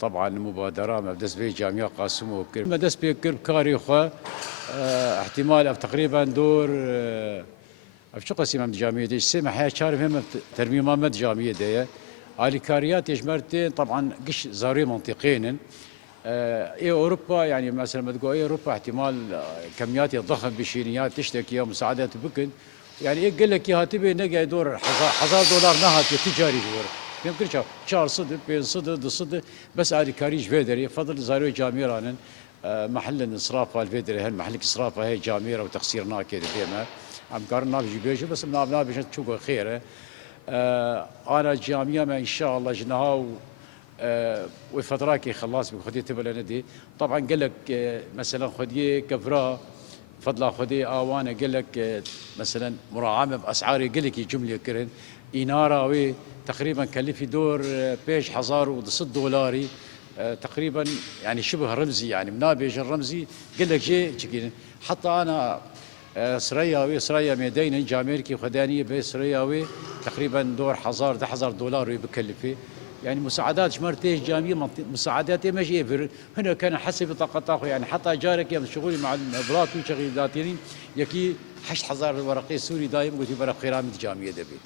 طبعا مبادرة ما بدس بي جامعة قاسم وكر ما دس بي كر كاري خو احتمال تقريبا دور شو قسم من جامعة دي سمح هي شارف هم ترميم مد جامعة دي على كاريات يجمرتين طبعا قش زاري منطقين إيه أوروبا يعني مثلا ما تقول إيه أوروبا احتمال كميات ضخم بشينيات تشتكي مساعدات بكن يعني إيه قال لك يا تبي نجا دور حزار دولار نهات تجاري دور يمكن شهر صدق بين صدق ضد صدق بس على كاريج فيدري فضل زاري جاميران محل الإصراف الفيدري هالمحل إصراف هي جاميرة وتقصيرنا كده بيما عم قارنا بيجي بيجي بس بنابنا بيجي تشوفوا خيره أنا جامعة ما إن شاء الله جنها وفتراكي خلاص بخدي تبل ندي طبعا قال لك مثلا خدي كفرا فضلا خدي وانا قال لك مثلا مراعاه باسعاري قال لك جمله كرن اناره وي تقريبا كلفي دور بيش حزار ودص دولاري تقريبا يعني شبه رمزي يعني منابج الرمزي قال لك جي حتى انا سرياوي ميدين جاميركي خدانيه بسرياوي تقريبا دور حزار ده حزار دولار بكلفه يعني مساعدات شمرتيش جامعية مساعدات مش يفر هنا كان حسب بطاقة يعني حتى جارك يوم شغولي مع الابراك وشغل ذاتيني يكي 8000 ورقي سوري دايم قلت برا خيرام جامعية دبي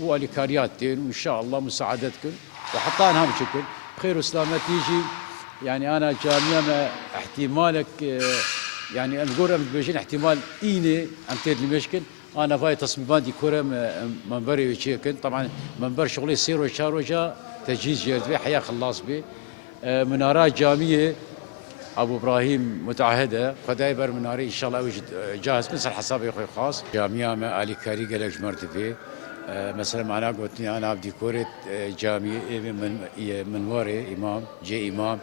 والكارياتين وان شاء الله مساعدتكم وحتى انا هم شكل خير وسلامة تيجي يعني انا جامعة ما احتمالك يعني نقول بيجين احتمال ايني ام تدري مشكل انا فاي تصميمات كوره منبري وشيكن طبعا منبر شغلي يصير وشار وجا تجهيز جرد حياه خلاص به منارات جاميه ابو ابراهيم متعهده فدايبر مناري ان شاء الله وجد جاهز مثل حسابي اخوي خاص جامعه ما علي كاري قال جمرت فيه مثلا انا قلت انا بدي كوره جامعه من وري امام جي امام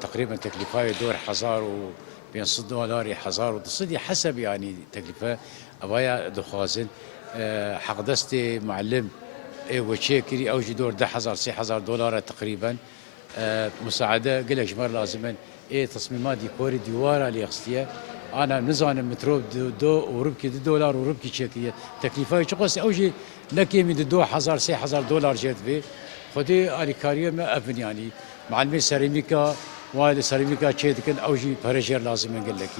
تقريبا تكلفه دور حزار بين $6 حزار وتصدي حسب يعني تكلفه ابايا دخازن حق دستي معلم وشيكري اوجي دور $10,000 تقريبا مساعده قال جمر لازما تصميمات ديكوري ديوارا اللي اختيا انا نزان مترو دو وربكي $2 وربكي تشيكيه تكلفه شقص اوجي لكي من دو $1000 جت في خدي على كاريه ما ابن يعني معلمي سيراميكا وهذا سيراميكا تشيدكن اوجي بريشر لازم نقول لك